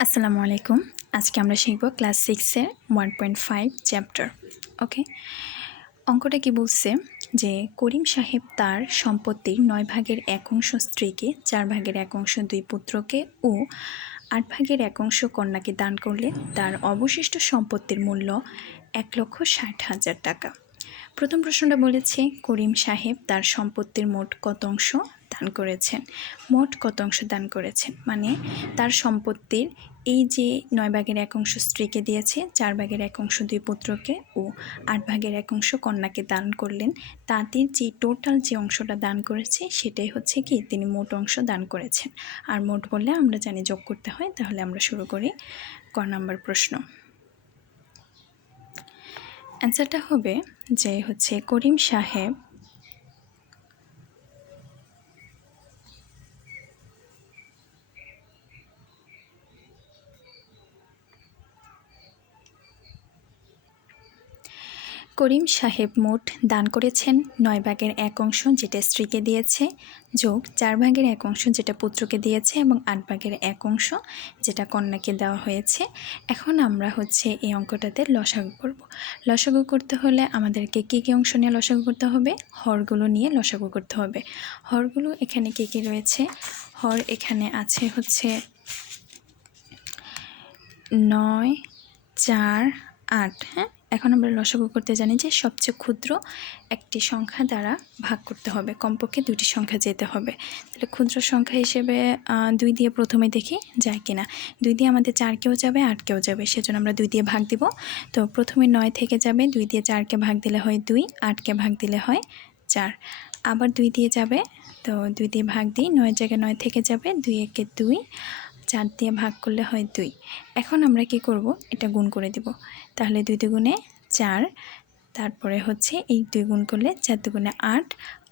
আসসালামু আলাইকুম। আজকে আমরা শিখব ক্লাস সিক্সের one point five chapter okay অঙ্কটা কি বলছে যে করিম সাহেব তার সম্পত্তির নয় ভাগের এক অংশ স্ত্রীকে, চার ভাগের এক অংশ দুই পুত্রকে ও আট ভাগের এক অংশ কন্যাকে দান করলে তার অবশিষ্ট সম্পত্তির মূল্য এক লক্ষ ষাট হাজার টাকা। প্রথম প্রশ্নটা বলেছে, করিম সাহেব তার সম্পত্তির মোট কত অংশ দান করেছেন? মোট কত অংশ দান করেছেন? মানে তার সম্পত্তির এই যে নয় ভাগের এক অংশ স্ত্রীকে দিয়েছে, চার ভাগের এক অংশ দুই পুত্রকে ও আট ভাগের এক অংশ কন্যাকে দান করলেন তাদের যে টোটাল যে অংশটা দান করেছে, সেটাই হচ্ছে কি, তিনি মোট অংশ দান করেছেন। আর মোট বললে আমরা জানি যোগ করতে হয়, তাহলে আমরা শুরু করি ক নাম্বার প্রশ্ন। অ্যান্সারটা হবে যে হচ্ছে করিম সাহেব করিম সাহেব মোট দান করেছেন নয় ভাগের এক অংশ যেটা স্ত্রীকে দিয়েছে, যোগ চার ভাগের এক অংশ যেটা পুত্রকে দিয়েছে এবং আট ভাগের এক অংশ যেটা কন্যাকে দেওয়া হয়েছে। এখন আমরা হচ্ছে এই অঙ্কটাতে লসাগু করব। লসাগু করতে হলে আমাদেরকে কী কী অংশ নিয়ে লসাগু করতে হবে? হরগুলো নিয়ে লসাগু করতে হবে। হরগুলো এখানে কী কী রয়েছে? হর এখানে আছে হচ্ছে নয়, চার, আট হ্যাঁ? এখন আমরা লসাগু করতে জানি যে সবচেয়ে ক্ষুদ্র একটি সংখ্যা দ্বারা ভাগ করতে হবে, কমপক্ষে দুটি সংখ্যা যেতে হবে। তাহলে ক্ষুদ্র সংখ্যা হিসেবে দুই দিয়ে প্রথমে দেখি যায় কিনা। দুই দিয়ে আমাদের চারকেও যাবে আটকেও যাবে, সেজন্য আমরা দুই দিয়ে ভাগ দিব। তো প্রথমে নয় থেকে যাবে, দুই দিয়ে চারকে ভাগ দিলে হয় দুই আটকে ভাগ দিলে হয় চার। আবার দুই দিয়ে যাবে, তো দুই দিয়ে ভাগ দিই নয় জায়গায় নয় থেকে যাবে, দুই একে দুই চার দিয়ে ভাগ করলে হয় দুই। এখন আমরা কি করব? এটা গুণ করে দিব। তাহলে দুই দুগুণে চার, তারপরে হচ্ছে এই দুই গুণ করলে চার দুগুণে আট,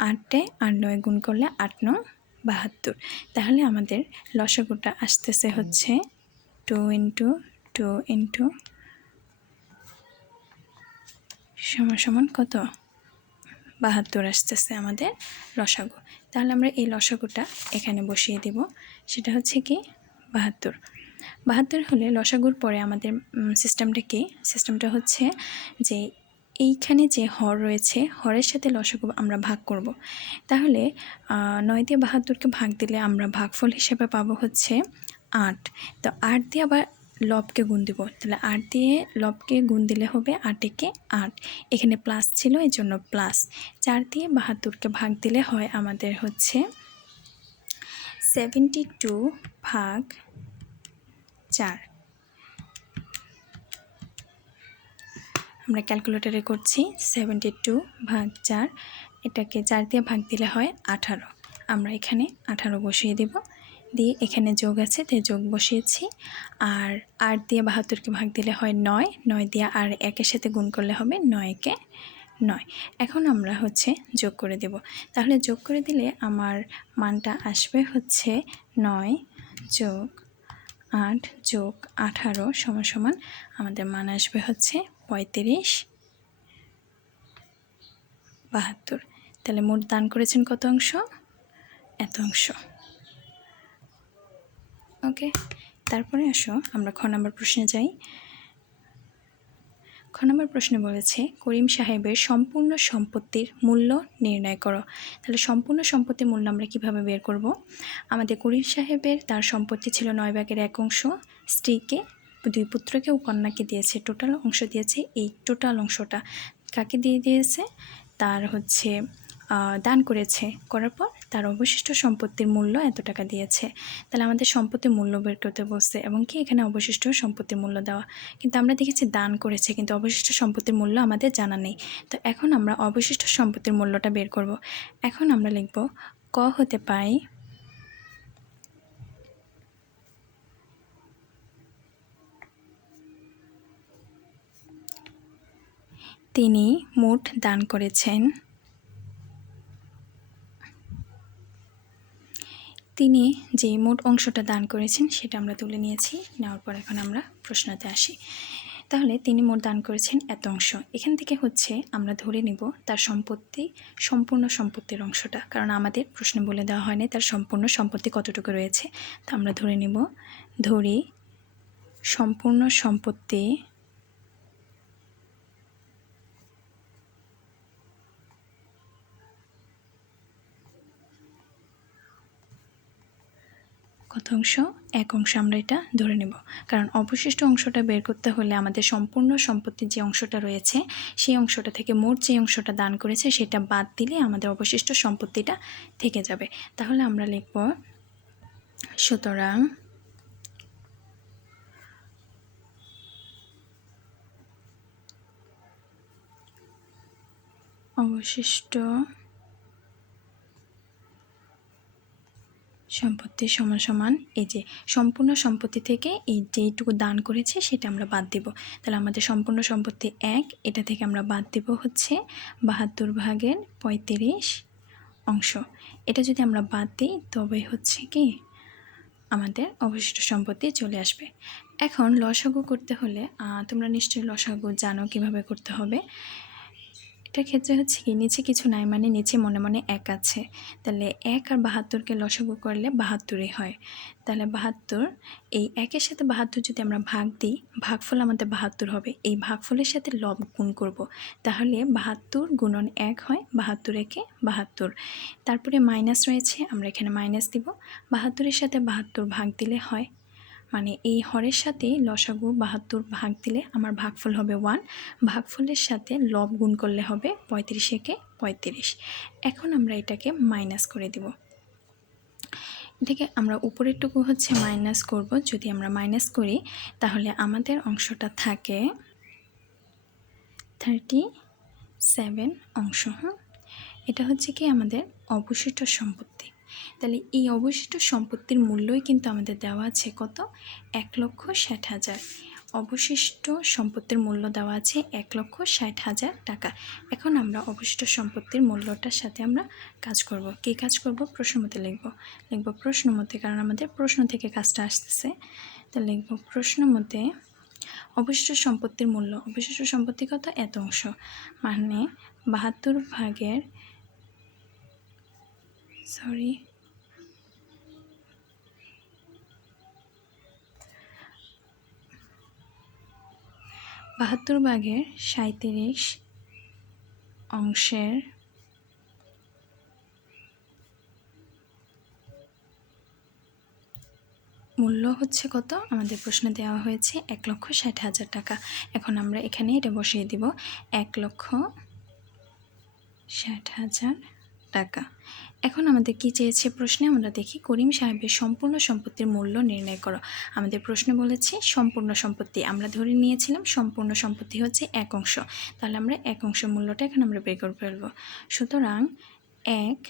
আটে আর নয় গুণ করলে আট নং বাহাত্তর। তাহলে আমাদের লসাগুটা আসতেছে হচ্ছে টু ইন্টু টু ইন্টু সমান সমান কত? বাহাত্তর আসতেছে আমাদের লসাগু। তাহলে আমরা এই লসাগুটা এখানে বসিয়ে দেব। সেটা হচ্ছে কি? বাহাত্তর। বাহাত্তর হলে লসাগুর পরে আমাদের সিস্টেমটা কি? সিস্টেমটা হচ্ছে যে এইখানে যে হর রয়েছে, হরের সাথে লসাগু আমরা ভাগ করব। তাহলে নয় দিয়ে বাহাত্তরকে ভাগ দিলে আমরা ভাগফল হিসেবে পাবো হচ্ছে আট। তো আট দিয়ে আবার লবকে গুণ দিব। তাহলে আট দিয়ে লবকে গুণ দিলে হবে আটেকে আট। এখানে প্লাস ছিল এই জন্য প্লাস চার দিয়ে বাহাত্তরকে ভাগ দিলে হয় আমাদের হচ্ছে সেভেন্টি টু ভাগ চার। আমরা ক্যালকুলেটারে করছি সেভেন্টি টু ভাগ চার, এটাকে চার দিয়ে ভাগ দিলে হয় আঠারো। আমরা এখানে আঠারো বসিয়ে দেব। দিয়ে এখানে যোগ আছে তাই যোগ বসিয়েছি। আর আট দিয়ে বাহাত্তরকে ভাগ দিলে হয় নয় নয় দিয়ে আর একের সাথে গুণ করলে হবে নয়কে নয়। এখন আমরা হচ্ছে যোগ করে দেব। তাহলে যোগ করে দিলে আমার মানটা আসবে হচ্ছে নয় যোগ আট যোগ আঠারো সমান সমান আমাদের মান আসবে হচ্ছে পঁয়ত্রিশ বাহাত্তর। তাহলে মোট দান করেছেন কত অংশ? এত অংশ। ওকে, তারপরে আসো, আমরা খ নম্বর প্রশ্নে যাই। খ নম্বর প্রশ্নে বলেছে, করিম সাহেবের সম্পূর্ণ সম্পত্তির মূল্য নির্ণয় করো। তাহলে সম্পূর্ণ সম্পত্তির মূল্য আমরা কীভাবে বের করব? আমাদের করিম সাহেবের তার সম্পত্তি ছিল নয় ভাগের এক অংশ, স্ত্রীকে, দুই পুত্রকে, ও কন্যাকে দিয়েছে। টোটাল অংশ দিয়েছে এই টোটাল অংশটা। কাকে দিয়ে দিয়েছে? তার হচ্ছে দান করেছে। করার পর তার অবশিষ্ট সম্পত্তির মূল্য এত টাকা দিয়েছে। তাহলে আমাদের সম্পত্তির মূল্য বের করতে বসছে এবং কি এখানে অবশিষ্ট সম্পত্তির মূল্য দেওয়া? কিন্তু আমরা দেখেছি দান করেছে, কিন্তু অবশিষ্ট সম্পত্তির মূল্য আমাদের জানা নেই। তো এখন আমরা অবশিষ্ট সম্পত্তির মূল্যটা বের করব। এখন আমরা লিখব, ক হতে পাই তিনি মোট দান করেছেন। তিনি যে মোট অংশটা দান করেছেন সেটা আমরা তুলে নিয়েছি। নেওয়ার পর এখন আমরা প্রশ্নতে আসি। তাহলে তিনি মোট দান করেছেন এত অংশ। এখান থেকে হচ্ছে আমরা ধরে নিব তার সম্পত্তি, সম্পূর্ণ সম্পত্তির অংশটা। কারণ আমাদের প্রশ্ন বলে দেওয়া হয়নি তার সম্পূর্ণ সম্পত্তি কতটুকু রয়েছে। তা আমরা ধরে নিব, ধরি সম্পূর্ণ সম্পত্তি কত অংশ, এক অংশ আমরা এটা ধরে নেব। কারণ অবশিষ্ট অংশটা বের করতে হলে আমাদের সম্পূর্ণ সম্পত্তির যে অংশটা রয়েছে, সেই অংশটা থেকে মোট যে অংশটা দান করেছে, সেটা বাদ দিলে আমাদের অবশিষ্ট সম্পত্তিটা থেকে যাবে। তাহলে আমরা লিখব, সুতরাং অবশিষ্ট সম্পত্তি সমান সমান, এই যে সম্পূর্ণ সম্পত্তি থেকে এই যেইটুকু দান করেছে সেটা আমরা বাদ দিব। তাহলে আমাদের সম্পূর্ণ সম্পত্তি এক, এটা থেকে আমরা বাদ দিব হচ্ছে বাহাত্তর ভাগের পঁয়ত্রিশ অংশ। এটা যদি আমরা বাদ দিই, তবে হচ্ছে কি আমাদের অবশিষ্ট সম্পত্তি চলে আসবে। এখন লসাগু করতে হলে তোমরা নিশ্চয়ই লসাগু জানো কীভাবে করতে হবে। এটার ক্ষেত্রে হচ্ছে কি, নিচে কিছু নাই মানে নিচে মনে মনে এক আছে। তাহলে এক আর বাহাত্তরকে লসাগু করলে বাহাত্তরই হয়। তাহলে বাহাত্তর, এই একের সাথে বাহাত্তর যদি আমরা ভাগ দিই, ভাগফল আমাদের বাহাত্তর হবে। এই ভাগফলের সাথে লব গুণ করব। তাহলে বাহাত্তর গুণন এক হয়, বাহাত্তর একে বাহাত্তর। তারপরে মাইনাস রয়েছে, আমরা এখানে মাইনাস দিব। বাহাত্তরের সাথে বাহাত্তর ভাগ দিলে হয় মানে এই হরের সাথে লসাগু বাহাত্তর ভাগ দিলে আমার ভাগফল হবে ওয়ান ভাগফলের সাথে লব গুণ করলে হবে পঁয়ত্রিশ একে পঁয়ত্রিশ। এখন আমরা এটাকে মাইনাস করে দেব। এটাকে আমরা উপরেরটুকু হচ্ছে মাইনাস করব। যদি আমরা মাইনাস করি, তাহলে আমাদের অংশটা থাকে থার্টি সেভেন অংশ এটা হচ্ছে কি আমাদের অবশিষ্ট সম্পত্তি। তাহলে এই অবশিষ্ট সম্পত্তির মূল্যই কিন্তু আমাদের দেওয়া আছে কত? এক লক্ষ ষাট হাজার। অবশিষ্ট সম্পত্তির মূল্য দেওয়া আছে এক লক্ষ ষাট হাজার টাকা। এখন আমরা অবশিষ্ট সম্পত্তির মূল্যটার সাথে আমরা কাজ করব। কী কাজ করব? প্রশ্ন মতে লিখব। লিখব প্রশ্ন মতে কারণ আমাদের প্রশ্ন থেকে কাজটা আসতেছে। তো লিখব প্রশ্ন মতে অবশিষ্ট সম্পত্তির মূল্য। অবশিষ্ট সম্পত্তি কত? এত অংশ। মানে বাহাত্তর ভাগের সরি বাহাত্তর ভাগের সাঁত্রিশ অংশের মূল্য হচ্ছে কত? আমাদের প্রশ্নে দেওয়া হয়েছে এক লক্ষ ষাট হাজার টাকা। এখন আমরা এখানে এটা বসিয়ে দিব। এক লক্ষ ষাট হাজার টাকা। এখন আমাদের কি চেয়েছে প্রশ্নে আমরা দেখি করিম সাহেবের সম্পূর্ণ সম্পত্তির মূল্য নির্ণয় করো। আমাদের প্রশ্নে বলেছে, সম্পূর্ণ সম্পত্তি আমরা ধরে নিয়েছিলাম, সম্পূর্ণ সম্পত্তি হচ্ছে এক অংশ। তাহলে আমরা এক অংশ মূল্যটা এখন আমরা বের করে ফেলব। সুতরাং এক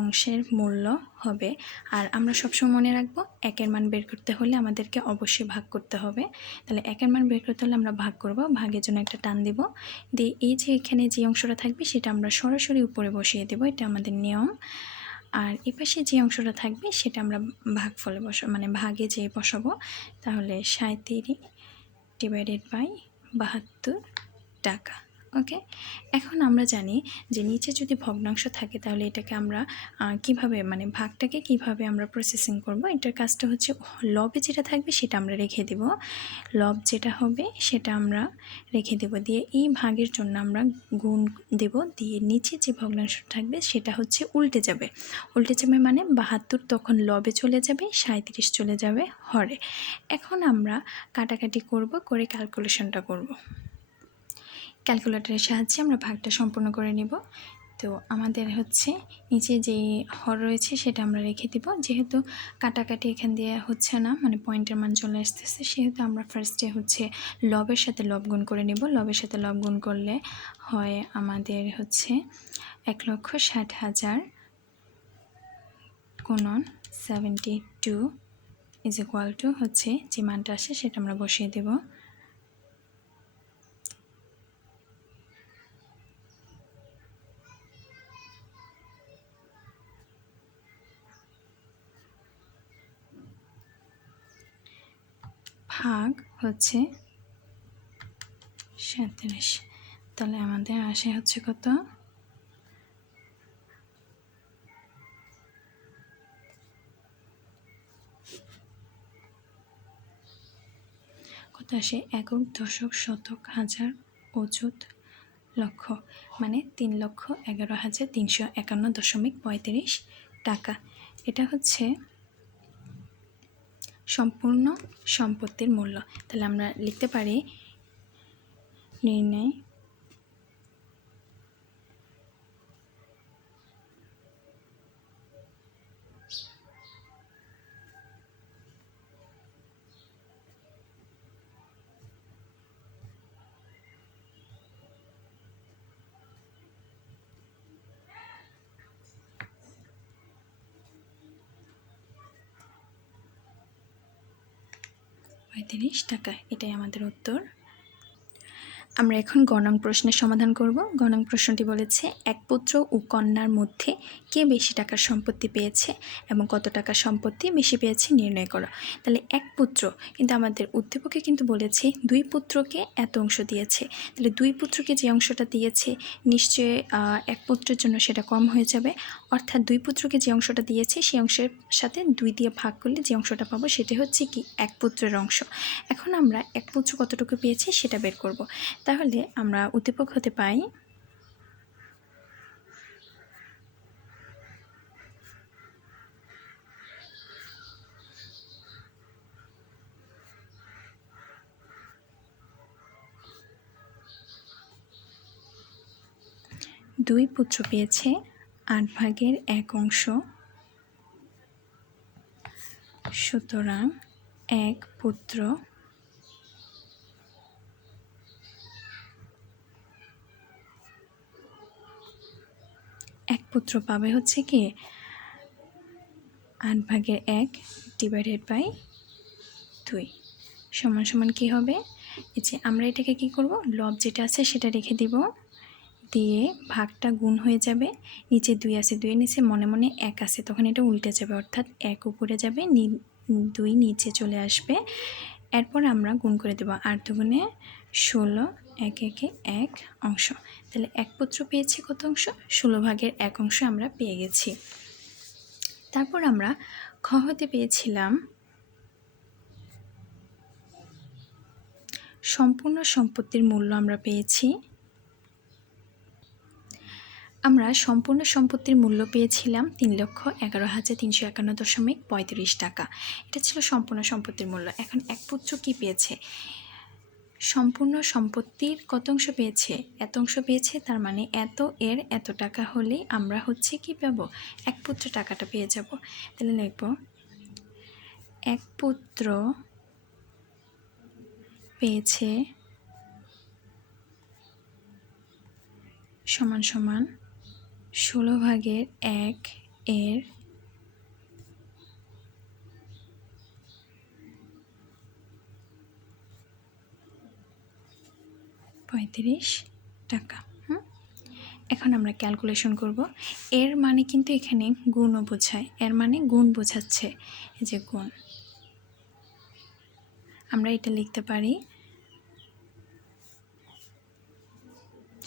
অংশের মূল্য হবে, আর আমরা সবসময় মনে রাখব একের মান বের করতে হলে আমাদেরকে অবশ্যই ভাগ করতে হবে। তাহলে একের মান বের করতে হলে আমরা ভাগ করব, ভাগের জন্য একটা টান দিব। দিয়ে এই যে এখানে যে অংশটা থাকবে সেটা আমরা সরাসরি উপরে বসিয়ে দেব, এটা আমাদের নিয়ম। আর এপাশে যে অংশটা থাকবে সেটা আমরা ভাগ ফলে বস মানে ভাগে যে বসাবো। তাহলে সাঁত্রিশ ডিভাইডেড বাই বাহাত্তর টাকা। ওকে এখন আমরা জানি যে নিচে যদি ভগ্নাংশ থাকে, তাহলে এটাকে আমরা কীভাবে মানে ভাগটাকে কীভাবে আমরা প্রসেসিং করব? এটার কাজটা হচ্ছে লবে যেটা থাকবে সেটা আমরা রেখে দেব। লব যেটা হবে সেটা আমরা রেখে দেব। দিয়ে এই ভাগের জন্য আমরা গুণ দেব। দিয়ে নিচে যে ভগ্নাংশ থাকবে সেটা হচ্ছে উল্টে যাবে। উল্টে যাবে মানে বাহাত্তর তখন লবে চলে যাবে সাঁত্রিশ চলে যাবে হরে। এখন আমরা কাটাকাটি করব, করে ক্যালকুলেশনটা করব। ক্যালকুলেটরের সাহায্যে আমরা ভাগটা সম্পূর্ণ করে নিব। তো আমাদের হচ্ছে নিচে যে হর রয়েছে সেটা আমরা রেখে দিব। যেহেতু কাটাকাটি এখান দিয়ে হচ্ছে না মানে পয়েন্টের মান চলে আসতেছে, সেহেতু আমরা ফার্স্টে হচ্ছে লবের সাথে লব গুণ করে নিব। লবের সাথে লব গুণ করলে হয় আমাদের হচ্ছে এক লক্ষ ষাট হাজার কোনন seventy two is equal to হচ্ছে যে মানটা আসে সেটা আমরা বসিয়ে দেবো। ভাগ হচ্ছে সাঁত্রিশ। তাহলে আমাদের আসে হচ্ছে কত? কত আসে? একক দশক শতক হাজার অযুত লক্ষ মানে তিন লক্ষ এগারো হাজার তিনশো একান্ন দশমিক পঁয়ত্রিশ টাকা। এটা হচ্ছে সম্পূর্ণ সম্পত্তির মূল্য। তাহলে আমরা লিখতে পারি নির্ণয় পঁয়ত্রিশ টাকা এটাই আমাদের উত্তর। আমরা এখন গণাং প্রশ্নের সমাধান করব। গণাং প্রশ্নটি বলেছে, এক পুত্র ও কন্যার মধ্যে কে বেশি টাকার সম্পত্তি পেয়েছে এবং কত টাকার সম্পত্তি বেশি পেয়েছে নির্ণয় করো। তাহলে এক পুত্র, কিন্তু আমাদের উদ্দীপকে কিন্তু বলেছে দুই পুত্রকে এত অংশ দিয়েছে। তাহলে দুই পুত্রকে যে অংশটা দিয়েছে, নিশ্চয়ই এক পুত্রের জন্য সেটা কম হয়ে যাবে। অর্থাৎ দুই পুত্রকে যে অংশটা দিয়েছে সেই অংশের সাথে দুই দিয়ে ভাগ করলে যে অংশটা পাবো সেটা হচ্ছে কি, এক পুত্রের অংশ। এখন আমরা এক পুত্র কতটুকু পেয়েছি সেটা বের করব। তাহলে আমরা উদ্দীপক হতে পাই দুই পুত্র পেয়েছে, আট ভাগের এক অংশ। সুতরাং এক পুত্র এক পুত্র পাবে হচ্ছে কি আট ভাগের এক ডিভাইডেড বাই দুই। সমান সমান কি হবে? এই যে আমরা এটাকে কি করব? লব যেটা আছে সেটা রেখে দিব। দিয়ে ভাগটা গুণ হয়ে যাবে। নিচে দুই আছে, দুইয়ের নিচে মনে মনে এক আছে। তখন এটা উল্টে যাবে, অর্থাৎ এক উপরে যাবে দুই নিচে চলে আসবে। এরপর আমরা গুণ করে দেবো। আট দুগুণে ষোলো এক একে এক অংশ। তাহলে এক পুত্র পেয়েছি কত অংশ? ষোলো ভাগের এক অংশ আমরা পেয়ে গেছি। তারপর আমরা খ হতে পেয়েছিলাম সম্পূর্ণ সম্পত্তির মূল্য আমরা পেয়েছি। আমরা সম্পূর্ণ সম্পত্তির মূল্য পেয়েছিলাম তিন লক্ষ এগারো হাজার তিনশো একান্ন দশমিক পঁয়ত্রিশ টাকা। এটা ছিল সম্পূর্ণ সম্পত্তির মূল্য। এখন এক পুত্র কী পেয়েছে? সম্পূর্ণ সম্পত্তির কত অংশ পেয়েছে? এত অংশ পেয়েছে, তার মানে এত, এর এত টাকা হলে আমরা হচ্ছে কি পাবো? এক পুত্র টাকাটা পেয়ে যাব। তাহলে লিখব, এক পুত্র পেয়েছে সমান সমান ষোলো ভাগের এক এর পঁয়ত্রিশ টাকা এখন আমরা ক্যালকুলেশন করব। এর মানে কিন্তু এখানে গুণও বোঝায়। এর মানে গুণ বোঝাচ্ছে যে গুণ। আমরা এটা লিখতে পারি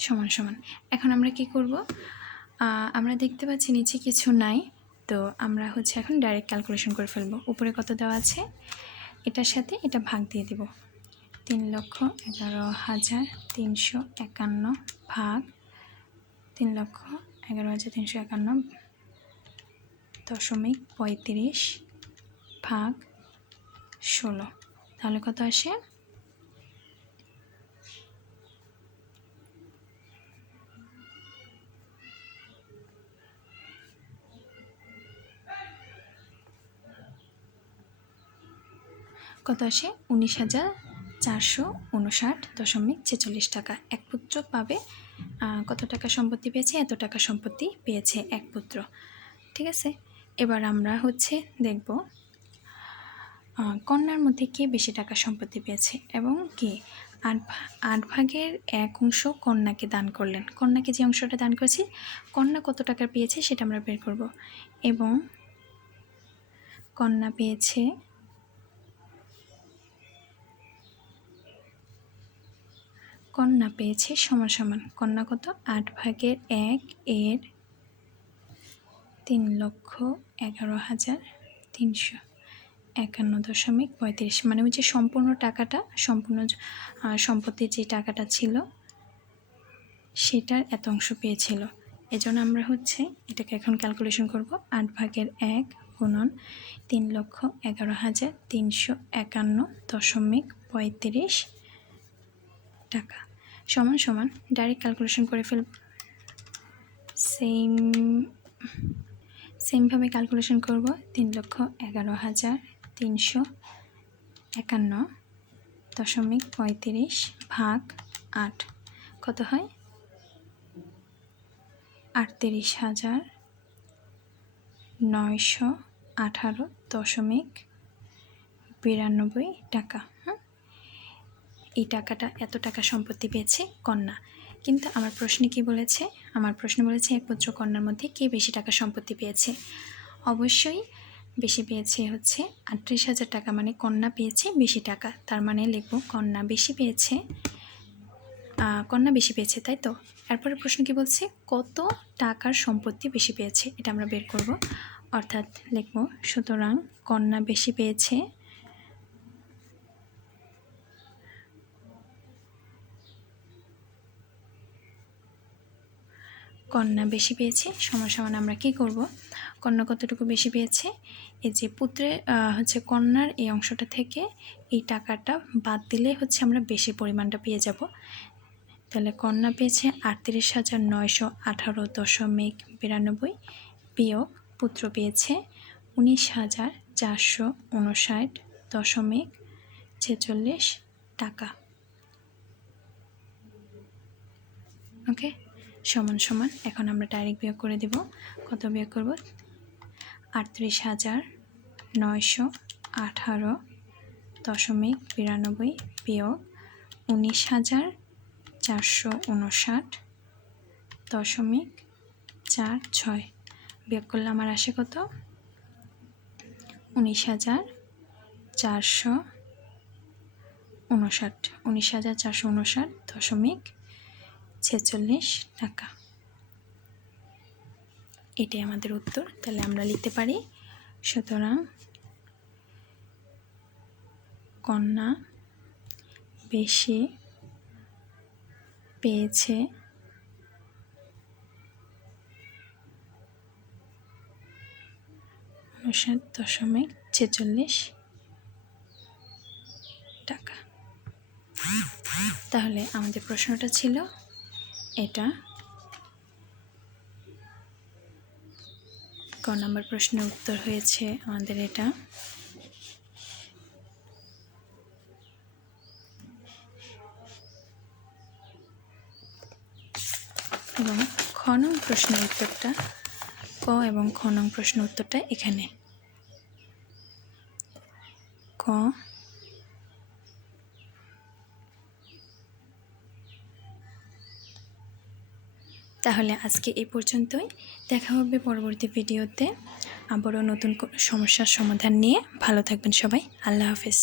সমান সমান। এখন আমরা কি করব? আমরা দেখতে পাচ্ছি নিচে কিছু নাই, তো আমরা হচ্ছে এখন ডাইরেক্ট ক্যালকুলেশন করে ফেলব। উপরে কত দেওয়া আছে? এটার সাথে এটা ভাগ দিয়ে দিব। তিন লক্ষ এগারো হাজার তিনশো একান্ন ভাগ তিন লক্ষ এগারো হাজার তিনশো একান্ন দশমিক পঁয়ত্রিশ ভাগ ষোলো। তাহলে কত আসে? কত আসে? উনিশ হাজার চারশো উনষাট দশমিক ছেচল্লিশ টাকা। এক পুত্র পাবে কত টাকা সম্পত্তি পেয়েছে? এত টাকা সম্পত্তি পেয়েছে এক পুত্র। ঠিক আছে? এবার আমরা হচ্ছে দেখব কন্যার মধ্যে কে বেশি টাকা সম্পত্তি পেয়েছে এবং কে? আট আট ভাগের এক অংশ কন্যাকে দান করলেন। কন্যাকে যে অংশটা দান করেছি, কন্যা কত টাকা পেয়েছে সেটা আমরা বের করব। এবং কন্যা পেয়েছে কন্যা পেয়েছে সমান সমান। কন্যা কত? আট ভাগের এক এর তিন লক্ষ এগারো হাজার তিনশো একান্ন দশমিক পঁয়ত্রিশ। মানে ওই যে সম্পূর্ণ টাকাটা, সম্পূর্ণ সম্পত্তির যে টাকাটা ছিল, সেটার এত অংশ পেয়েছিল। এজন্য আমরা হচ্ছে এটাকে এখন ক্যালকুলেশন করব। আট ভাগের এক গুণন তিন লক্ষ এগারো হাজার তিনশো একান্ন দশমিক পঁয়ত্রিশ টাকা। সমান সমান ডাইরেক্ট ক্যালকুলেশন করে ফেলব সেম সেমভাবে ক্যালকুলেশন করব, তিন লক্ষ এগারো হাজার তিনশো একান্ন দশমিক পঁয়ত্রিশ ভাগ আট, কত হয়? আটত্রিশ হাজার নয়শো আঠারো দশমিক বিরানব্বই টাকা। এই টাকাটা, এত টাকা সম্পত্তি পেয়েছে কন্যা। কিন্তু আমার প্রশ্নে কি বলেছে? আমার প্রশ্ন বলেছে এক পুত্র কন্যার মধ্যে কে বেশি টাকা সম্পত্তি পেয়েছে? অবশ্যই বেশি পেয়েছে হচ্ছে আটত্রিশ হাজার টাকা মানে কন্যা পেয়েছে বেশি টাকা। তার মানে লিখব কন্যা বেশি পেয়েছে কন্যা বেশি পেয়েছে, তাই তো? এরপরে প্রশ্ন কি বলছে? কত টাকার সম্পত্তি বেশি পেয়েছে? এটা আমরা বের করব। অর্থাৎ লিখব, সুতরাং কন্যা বেশি পেয়েছে কন্যা বেশি পেয়েছে সমান আমরা কি করব? কন্যা কতটুকু বেশি পেয়েছে? এই যে পুত্রের আহ, হচ্ছে কন্যার এই অংশটা থেকে এই টাকাটা বাদ দিলে হচ্ছে আমরা বেশি পরিমাণটা পেয়ে যাব। তাহলে কন্যা পেয়েছে আটত্রিশ হাজার নয়শো আঠারো দশমিক বিরানব্বই বিয়োগ পুত্র পেয়েছে উনিশ হাজার চারশো উনষাট দশমিক ছেচল্লিশ টাকা। ওকে সমান সমান। এখন আমরা ডাইরেক্ট বিয়োগ করে দেব। কত বিয়োগ করব? আটত্রিশ হাজার নয়শো আঠারো দশমিক বিরানব্বই বিয়োগ উনিশ হাজার চারশো উনষাট দশমিক চার ছয়। বিয়োগ করলে আমার আসে কত? উনিশ হাজার চারশো উনষাট। উনিশ হাজার চারশো উনষাট দশমিক ছেচল্লিশ টাকা। এটাই আমাদের উত্তর, তাহলে আমরা লিখতে পারি, সুতরাং কন্যা বেশি পেয়েছে দশমিক ছেচল্লিশ টাকা। তাহলে আমাদের প্রশ্নটা ছিল এটা। ক নম্বর প্রশ্নের উত্তর হয়েছে আমাদের এটা। এবং খ নং প্রশ্নের উত্তরটা, ক এবং খ নং প্রশ্ন উত্তরটা এখানে। ক তাহলে আজকে এই পর্যন্তই। দেখা হবে পরবর্তী ভিডিওতে। আবারও নতুন সমস্যার সমাধান নিয়ে। ভালো থাকবেন সবাই। আল্লাহ হাফেজ।